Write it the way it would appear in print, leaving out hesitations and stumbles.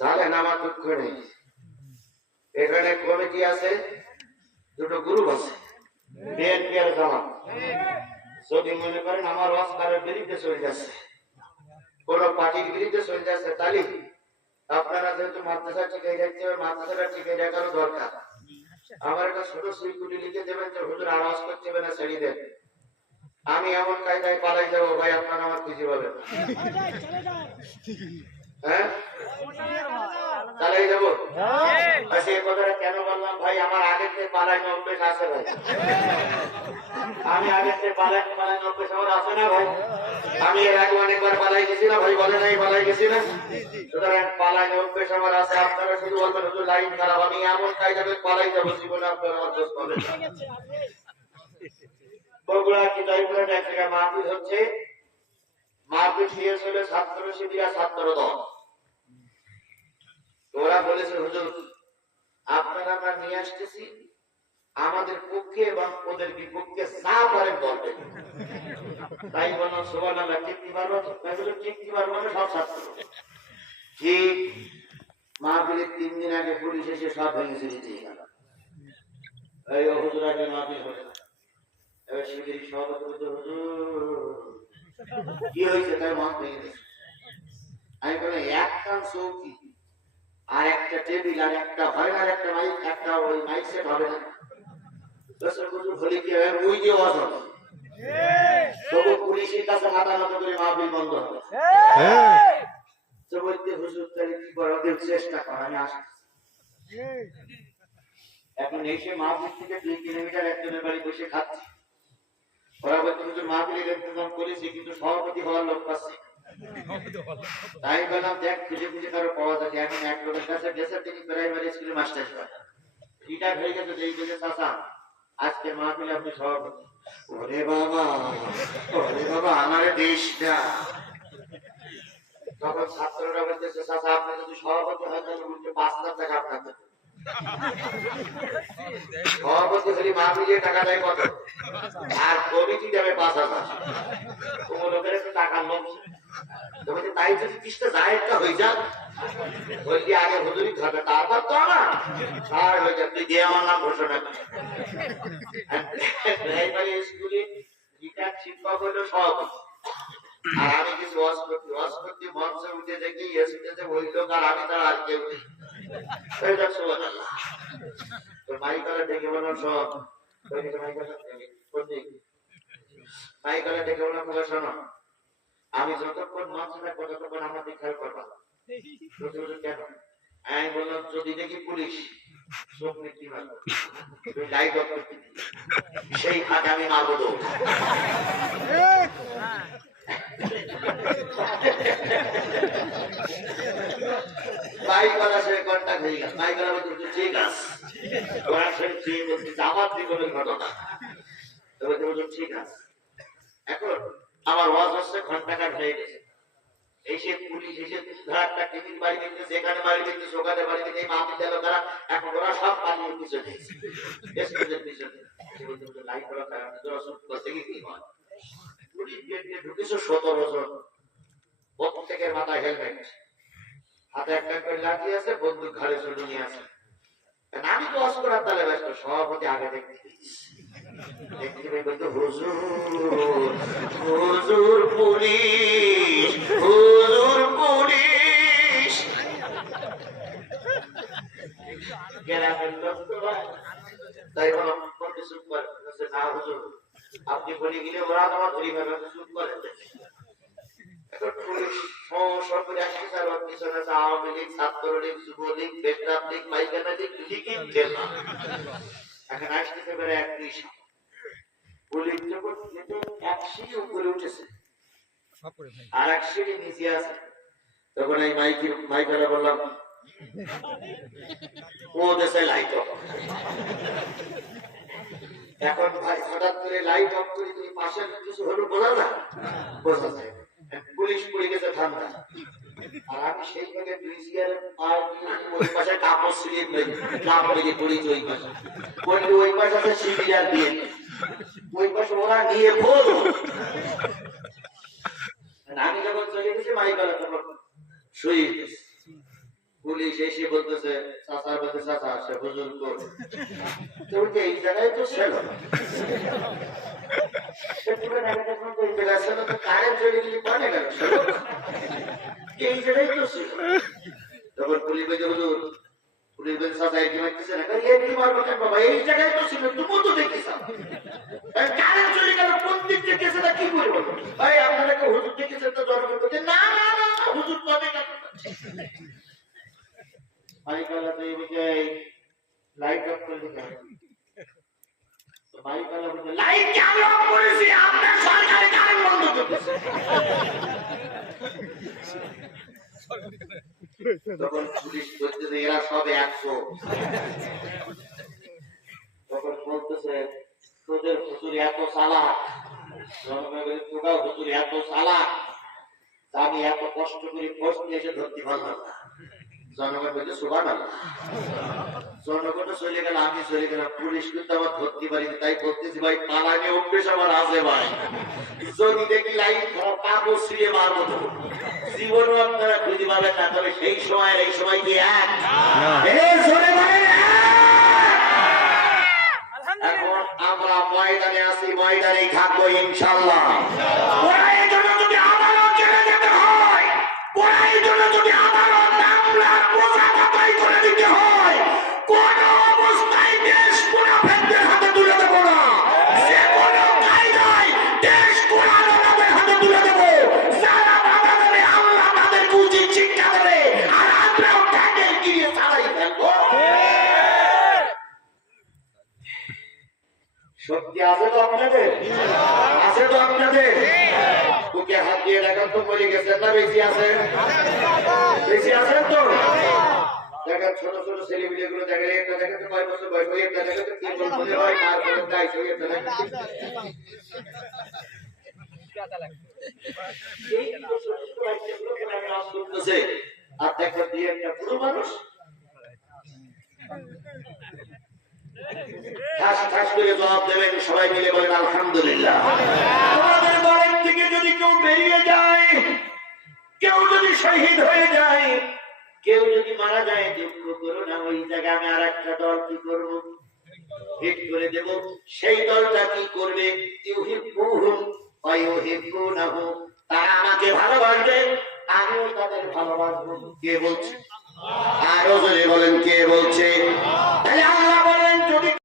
জানেন আমার দুঃখ নেই, এখানে কমিটি আছে, দুটো গ্রুপ আছে, বিএনপি আর জামাত। যদি মনে করেন আমার অস্কারের বিরুদ্ধে চলে যাচ্ছে, কোন পার্টির বিরুদ্ধে চলে যাচ্ছে, তাহলে আপনারা যেহেতু মাদ্রাসা টিকে রাখতে হবে, মাদ্রাসাটা টিকে রাখারও দরকার। আমার একটা ছোট সুইকুটি লিখে দেবেন যে হুজুর আওয়াজ করতে হবে না, ছেড়ে দেন। আমি এমন কায়দায় পালাই যাবো, ভাই আপনারা আমার খুঁজে পাবেন। হ্যাঁ, চালাই যাবো। আচ্ছা, এই কথাটা কেন বললাম ভাই, আমার আগের থেকে পালাইনো অভ্যেস আছে ভাই। আমি আগের থেকে পালাইনো অভ্যেস আমার আছে না ভাই। আমি এর আগে অনেকবার পালাই গেছি না ভাই, বলে নাই পালাই গেছি না। সুতরাং পালাইনো অভ্যেস আমার আছে। আপনারা শুধু বলবেন হুজুর লাইন খারাপ, আমি এমন কায়দায় পালাই যাবো, জীবনে আপনারা আমার দোষ পাবেন না। বগুড়া কিতাবপুরে এক জায়গায় মাহফিল হচ্ছে, মাহফিল শেষ হলে ছাত্র শিবিরা ছাত্র দল ওরা বলেছে হুজুর আপনারা আমরা নিয়ে আসতেছি, আমাদের পক্ষে এবং ওদের বিপক্ষে যা পারেন বলবেন। তাই বললাম সুবহানাল্লাহ, টিকতে পারবো? টিকতে পারবো না সব ছাত্র। ঠিক মাহফিলের 3 দিন আগে পুলিশ এসে সব ভেঙে ছেড়ে দিয়ে গেল। এই হুজুর আগে মাহফিল হলে এবার শিবির সভাপতি বলছে হুজুর কি হয়েছে, তাই মত ভেঙে গেছে। আমি বললাম একটা চৌকি আর একটা টেবিল আর একটা হয় না, একটা মাইক, একটা ওই মাইক সেট হবে না। হলে কি হবে, ওই যে অসম তবু পুলিশের কাছে মাথা নত করে মাহফিল বন্ধ হবে। তো বলতে হুজুর তাহলে কি করা, ওদের চেষ্টা করা, আমি আসছি। এখন এসে মাহফিল থেকে 2 কিলোমিটার একজনের বাড়ি বসে খাচ্ছি। ওরা বলতে হুজুর মাহফিলের ইন্তজাম করেছি কিন্তু সভাপতি হওয়ার লোক পাচ্ছি। তাই বললাম দেখ খুঁজে খুঁজে কারো পাওয়া যাচ্ছে। এখন এক লোকের কাছে গেছে, তিনি প্রাইমারি স্কুলে মাস্টার হয়, রিটায়ার হয়ে গেছে। যেই বলে চাচা আজকে মাহফিলে আপনি সভাপতি। ওরে বাবা, ওরে বাবা, আমার দেশ না। তখন ছাত্ররা বলতেছে চাচা আপনি যদি সভাপতি হয় তাহলে উল্টে 5,000 টাকা আপনার দেবে। সভাপতি হলে মাহফিলে টাকা দেয় কত, আর কমিটি দেবে 5,000। কোনো লোকের একটু টাকার লোক, তাই যদি 30টা জায়গা হয়ে যাক বললি আগে হুজুরি খাবে, তারপর তো না আর হয়ে যাক, তুই দিয়ে আমার নাম ঘোষণা কর। প্রাইমারি স্কুলে গীতার শিক্ষক হলো সভাপতি, আর আমি কিছু ওয়াজ করতে মঞ্চে উঠে দেখি এসেছে ওই লোক আর আমি তার আর কেউ নেই। মাইকালা ডেকে বললাম সব, মাইকালা ডেকে বললাম তোমরা শোনো, আমি যতক্ষণ মঞ্চে থাকবো ততক্ষণ আমাদের খেয়াল করবা। কেন? আমি বললাম যদি দেখি পুলিশ চোখ নিতে পারবো, লাইট অফ করতে, সেই ফাঁকে আমি মারবো তো। মাইকালা সে কন্টাক্ট হয়ে গেল। মাইকালা বলতে ঠিক আছে, ওরা সেই বলতে আমার জীবনের ঘটনা, তবে ঠিক আছে। এখন আমার ওয়াজ হচ্ছে ঘন্টাখান হয়ে গেছে, এসে পুলিশ এসে একটা টিভির বাড়ি দিচ্ছে, যেখানে বাড়ি দিচ্ছে ওখানে বাড়ি দিচ্ছে, এই মহাবিদ্যালয় তারা এখন ওরা সব পালিয়ে পিছনে স্কুলের পিছনে লাইট করা কারণে তোরা শুট করতে গিয়ে কি হয়, পুলিশ গেট দিয়ে ঢুকেছে 17 জন, প্রত্যেকের মাথায় হেলমেট, হাতে একটা করে লাঠি আছে, বন্দুক ঘাড়ে চলে নিয়ে আছে। আমি তো ওয়াজ করার তালে ব্যস্ত, সভাপতি আগে দেখতে হুজুর পুলিশ, হুজুর পুলিশ। তাই না হুজুর আপনি বলে গেলে ওরা তোমার ধরি ভাবে চুপ করে। পুলিশ সংসদ করে আসছে, আর পিছনে আছে আওয়ামী লীগ, ছাত্রলীগ, যুবলীগ, বেতরাত লীগ, পাইকানা লীগ, লিগই জেলা। এখন আসতেছে বেড়ে 31 পুলিশ যখন এক সিঁড়ি উপরে উঠেছে আর এক সিঁড়ি নিচে আছে, তখন এই মাইকেরা বললাম ও দেশে লাইট অফ। এখন ভাই হঠাৎ করে লাইট অফ করে তুমি পাশের কিছু হলো বোঝা যায়, বোঝা যায়। পুলিশ পড়ে গেছে ঠান্ডা, আর আমি সেই ভাগে 2 চেয়ারে ওই পাশে কাপড় ছিঁড়ে কাপড়ে গিয়ে পড়েছি, ওই পাশে বললি ওই পাশে আছে সিবিআর দিয়ে, ওই পাশে ওরা নিয়ে বলো। আমি যখন চলে গেছি মাইকালা তখন শুয়ে গেছি, পুলিশ এসে বলতেছে চাচার বলতে চাচা সে হুজুর কোন তো এই জায়গায় তো ছিল কারেন্ট চলে গেলে পানে গেল এই জায়গায় তো ছিল তখন পুলিশ বলছে হুজুর পুলিশ বলছে চাচা এটি মারতেছে না এটি মারবো কেন বাবা এই জায়গায় তো ছিল তুমিও তো দেখিস কারেন্ট চলে গেল কোন দিক থেকে সেটা কি করবো ভাই আপনারা কেউ হুজুর দেখেছেন তো জনগণ বলছে না না না হুজুর কবে গেল ভাই কালা তো এই লাইট অফ করে দিতে ভাই কালা বলছে লাইট কেন অফ করেছি আপনার সরকারি কারেন্ট বন্ধ করতেছে তখন পুলিশ বলতেছে এরা সবে 100 তখন বলতেছে তোদের হুজুর এত চালাক তোরা হুজুর এত চালাক আমি এত কষ্ট করে পোস্ট নিয়ে এসে ধরতে পারলাম না জনগণ বলছে সুবহানাল্লাহ জনগণ চলে গেল আমি চলে গেলাম পুলিশ কিন্তু আমার ধরতে পারিনি তাই বলতেছি ভাই পালানি অভ্যেস আমার আছে ভাই যদি দেখি লাইট পাবো শুয়ে মারবো জীবনও আপনারা খুঁজে পাবেন না তবে সেই সময় এই সময় কি এক এখন আমরা ময়দানে আছি ময়দানেই থাকবো ইনশাআল্লাহ ওরাই জন্য যদি আদালত চলে যেতে হয় ওরাই জন্য যদি আদালত আমরা বোঝা বাতাই করে দিতে হয় কোন অবস্থায় দেশ মুনাফিকদের হাতে তুলে দেব না যে কোনো কায়দায় দেশ কোরআনের হাতে তুলে দেব যারা বাধা দেবে আল্লাহ তাদের উচিত শিক্ষা দেবে আর আমরাও তাকে গিয়ে চালাই ফেলবো শক্তি আছে তো আপনাদের আছে তো আপনাদের বুকে হাত দিয়ে দেখেন তো মরে গেছেন না বেশি আছেন তো দেখেন ছোট ছোট ছেলেমেয়ে গুলো দেখেন একটা দেখেন তো 5 বছর বয়স হয়ে একটা দেখেন তো 3 বছর বয়স হয় মার করে তাই সই একটা দেখেন আর দেখেন দিয়ে একটা পুরো মানুষ ঠাস ঠাস করে জবাব দেবেন সবাই মিলে বলেন আলহামদুলিল্লাহ আমাদের বাড়ির থেকে যদি কেউ বেরিয়ে যায় কেউ যদি শহীদ হয়ে যায় কেউ যদি মারা যায় দুঃখ করো না ওই জায়গায় আমি আর একটা দল কি করবো হিট করে দেব সেই দলটা কি করবে তারা আমাকে ভালোবাসবে আমিও তাদের ভালোবাসবো কে বলছে আরো যদি বলেন কে বলছে তাহলে আল্লাহ বলে